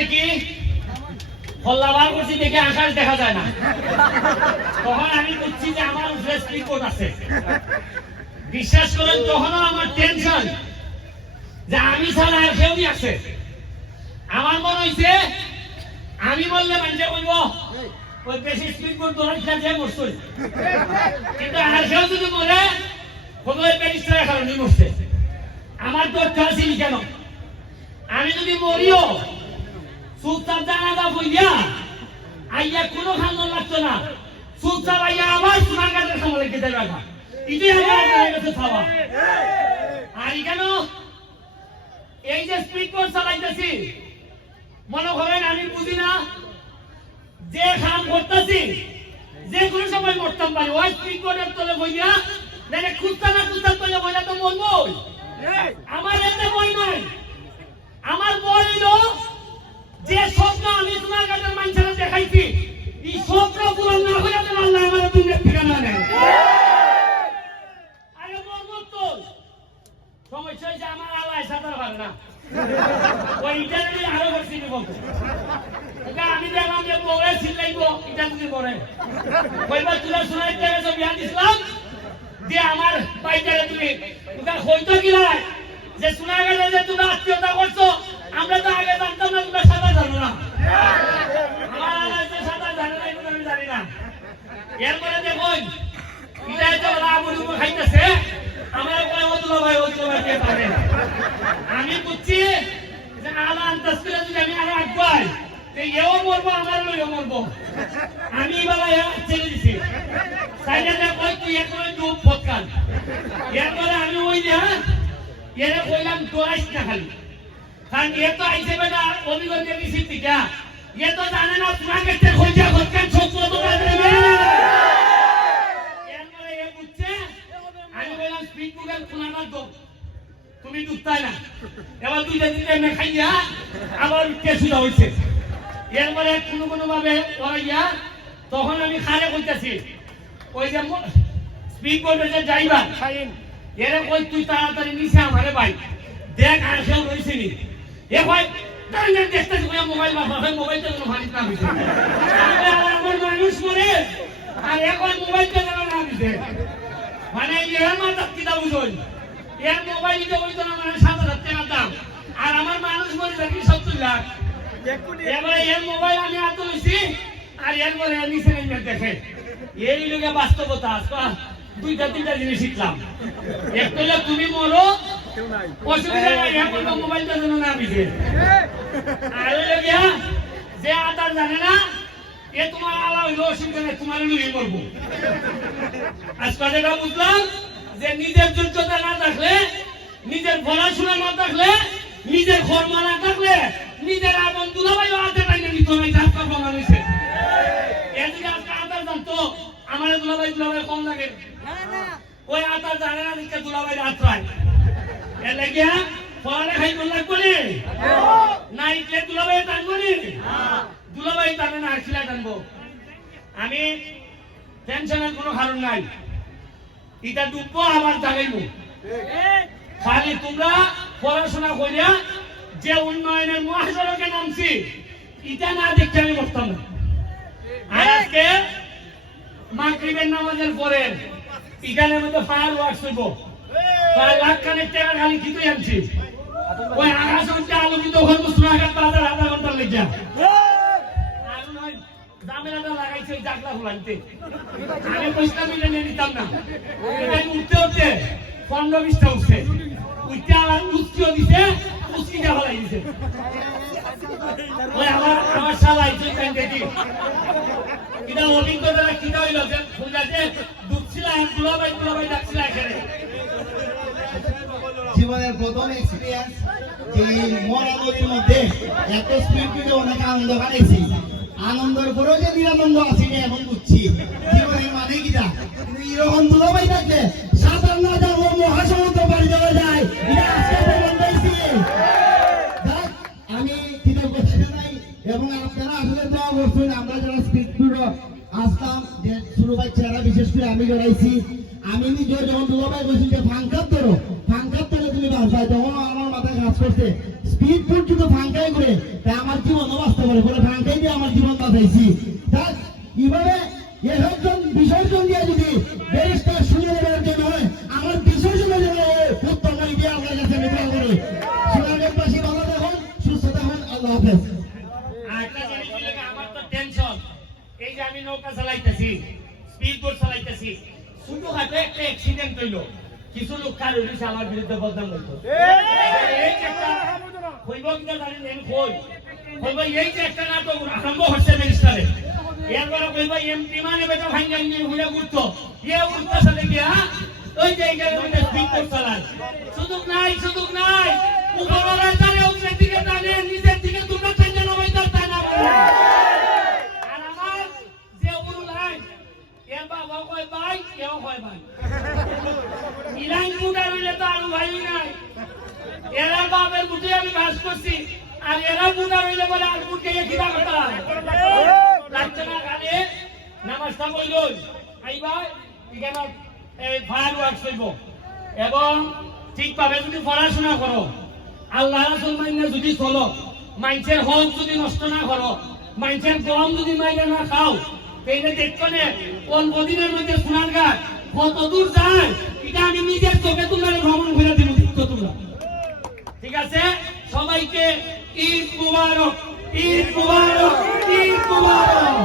দেখি হল্লাবার করছি দেখে আকাশ দেখা যায় না, তখন আমি বুঝছি যে আমার উপরে স্পিড বোট আছে। বিশ্বাস করেন তখনও আমার টেনশন যে আমি ছাড়া আর কেউ আছে। আমার মনে হয়েছে আমি বললে মানুষে বলবো ওই বেশি স্পিড বোট দৌড়াই খেয়ে মরছে, কিন্তু আর কেউ যদি মরে কোনো ব্যারিস্টারের কারণে মরছে। আমার তো ছিল কেন আমি যদি মরিও চুপচাপ জানাজা বইয়া আইয়া কোনো খান্দন লাগতো না, চুপচাপ আইয়া আবার সোনার গাছের খামা লেগে দেয় রাখা, এটাই আমার কাছে খাওয়া। আর কেন এই যে স্পিড বোট চালাইতেছি মনে করেন আমি বুঝি না যে কাম করতেছি যে কোনো সময় মরতাম পারি, ওই স্পিড বোটের তলে বইয়া দেখে খুঁজতে না খুঁজতে তলে বইয়া তো মরবই। আমার এতে বই নাই, আমার বই হলো যে স্বপ্ন আমি তোমার কাছে মানুষের দেখাইছি এই স্বপ্ন পূরণ না হলে তো আল্লাহ আমার দুনিয়ার ঠিকানা নেই। আরে মরবো তো সমস্যা হয়েছে আমার আল্লাহ সাঁতার পারে না, ওই ইটালি আরো করছি বলতো আমি দেখলাম যে বউরে ছিলাইবো এটা যদি করে কইবার তুলা শোনাই গেছে বিয়া দিছিলাম যে আমার বাইটারে তুমি ওটা হইতো কিলাই যে শোনা গেল যে তুমি আত্মীয়তা করছো, আমরা তো আগে জানতাম না তুমি সাঁতার জানো না। আমার আল্লাহ যে সাঁতার জানে না এটা আমি জানি না। এরপরে দেখুন এটা তো রাবুড়ি খাইতেছে আমার কয় ওদুলা ভাই কে পারে। আমি বুঝছি যে আলা আন্দাজ করে যদি আমি আরো আগুয়াই এও মরবো আমার লইও মরবো, আমি বেলা ছেড়ে দিছি সাইডে কয় তুই এখন ডুব ফটকান। এরপরে আমি ওই যে এরে কইলাম দৌড়াইস না খালি, কারণ এ তো আইসে বেটা অভিজ্ঞতা দিছি টিকা, এ তো জানে না তোমার কাছে খোঁজা ফটকান ছোট তো দেবে। এরপরে এ বুঝছে আমি বললাম স্পিড বুকের খোলানোর দো তুমি ডুবতাই না, এবার দুইটা দিতে এমনি খাইয়া আবার উঠতে শুরু হয়েছে। এরপরে কোনো ভাবে ওরাইয়া তখন আমি খারে কইতাছি ওই যে স্পিড বোটের যে ড্রাইভার এরে কই তুই তাড়াতাড়ি নিচে আমারে ভাই দেখ আর কেউ রয়েছে নি এ ভাই দেখতেছি মোবাইল মোবাইলটা যেন ভাঙিস না দিছে, আমার মানুষ মরে আর এখন মোবাইলটা যেন না দিছে, মানে এর মাথা কিতা বুঝল এর মোবাইল দিতে হইতো না মানে ৭,০০০ টাকা দাম আর আমার মানুষ মরে দেখি ৭০ লাখ। এবারে এর মোবাইল আমি হাতে লইছি আর এর পরে নিচে নেমে দেখে এই লোকে বাস্তবতা দুইটা তিনটা জিনিস শিখলাম। একটা হলো তুমি মরো অসুবিধা নাই এখন মোবাইলটা যেন না দিছে, আর হইলো গিয়া যে আদার জানে না এ তোমার আলা হইলো অসুবিধা নেই তোমার লুই মরবো। আজকে যেটা বুঝলাম যে নিজের যোগ্যতা না থাকলে নিজের পড়াশোনা না থাকলে নিজের কর্ম না থাকলে নিজের আপন দুলাভাইও হাতে পাইনে নিত নাই, যাত্রা প্রমাণ হয়েছে। এদিকে আজকে আদার জানতো আমার দুলাভাই কম লাগে ওই আদার জানে না দিকে দুলাভাই আত্রায় এর লাগে পড়ালেখাই কোন লাগবে না ইটলে দুলাভাই টানবো নি, দুলাভাই টানে না আখিলা টানবো। আমি টেনশনের কোনো কারণ নাই, এটা ডুববো আবার জাগাইবো, খালি তোমরা পড়াশোনা করিয়া যে উন্নয়নের মহাসড়কে নামছি এটা না দেখতে আমি বসতাম না। আর আজকে মাগরিবের নামাজের পরে এখানের মধ্যে ফায়ার ওয়ার্কস হইব, প্রায় লাখ খানেক টাকা খালি কিনে আনছি, ওই আকাশে আলোকিত হইব সোনাঘাট বাজার আধা ঘন্টার লেগে আর নয় জামেলাটা লাগাইছে ওই জাগলা ফুলাইতে আমি পয়সা মিলে নিয়ে নিতাম না, উঠতে উঠতে 15-20টা উঠছে উঠতে আবার উচ্চিও দিছে উচ্চিটা ফেলাই দিছে ওই আমার শালাই তুই দেখি কিনা অভিজ্ঞতা কিনা হইল যে ফুলগাছে ডুবছিলাম দুলাভাই ডাকছিলাম এখানে জীবনের প্রথম এক্সপিরিয়েন্স যে মরা নদীর মধ্যে এত স্পিড দিতে অনেক আনন্দ কাটাইছি, আনন্দের পরেও যে নিরানন্দ আছি এখন বুঝছি জীবনের মানে কিনা। এরকম দুলাভাই থাকলে সাঁতার না যাবো মহাসমুদ্র পাড়ি দেওয়া যায়, আমি কৃতজ্ঞতা নাই এবং আপনারা আসলে দোয়া করছেন। আমরা যারা স্পিড আসতাম যে ছোট বাচ্চারা বিশেষ করে আমি জড়াইছি, আমি নিজে যখন দুলাভাই বলছি যে ফাঙ্কাপ ধরো তুমি বাসায়, তখন আমার মাথায় কাজ করছে স্পিড পর্যন্ত ফাঙ্কাই করে তা আমার জীবনও বাঁচতে পারে বলে ফাঙ্কাই দিয়ে আমার জীবন বাঁচাইছি তার এইভাবে একজন বিসর্জন দিয়ে যদি ব্যারিস্টার শুনে নেবার জন্য হয় আমার বিসর্জনের জন্য উত্তম দিয়ে আমার কাছে নির্ভর করে সোনারগাঁওবাসী ভালো থাকুন সুস্থ থাকুন আল্লাহ হাফেজ। একটা জিনিস বলে আমার তো টেনশন এই যে আমি নৌকা চালাইতেছি স্পিড বোট চালাইতেছি ছোটখাটো একটা অ্যাক্সিডেন্ট হইলো কিছু লোক কার হইছে আমার বিরুদ্ধে বদনাম হইতো এই যে একটা হইব কিনা জানি আমি কইব এই যে একটা নাটক আরম্ভ হচ্ছে ব্যারিস্টারে এরপরে কইব এমপি মানে বেটা ভাঙ্গা নিয়ে ঘুরে ঘুরতো উঠতেছে দেখি হ্যাঁ ওই যে এইখানে স্পিড বোট চালায় সুযোগ নাই উপরওয়ালা জানে উপরের দিকে জানে নিচের দিকে দুটো টাঙ্গা নামাইতে তাই না আর আমার যে উপরু লাইন এর বাবা কয় ভাই কেউ কয় ভাই ইলাইন মুডা রইলে তো আরো ভাই নাই এরা বাপের বুঝে আমি বাস করছি আর এরা মুডা রইলে বলে আর বুঝে কি কথা লাগছে না গানে নামাজটা বলল আইবা এখানে এই ফায়ার ওয়ার্কস হইব এবং ঠিকভাবে যদি পড়াশোনা করো আল্লাহ রাসূল মাইনে যদি চলো মানুষের হক যদি নষ্ট না করো মানুষের গম যদি মাইনে না খাও তাইলে দেখছো না অল্প দিনের মধ্যে সোনারগাঁ কত দূর যায় এটা আমি নিজের চোখে তোমরা ভ্রমণ করে দিব দেখছো তোমরা ঠিক আছে সবাইকে ঈদ মুবারক ঈদ মুবারক ঈদ মুবারক।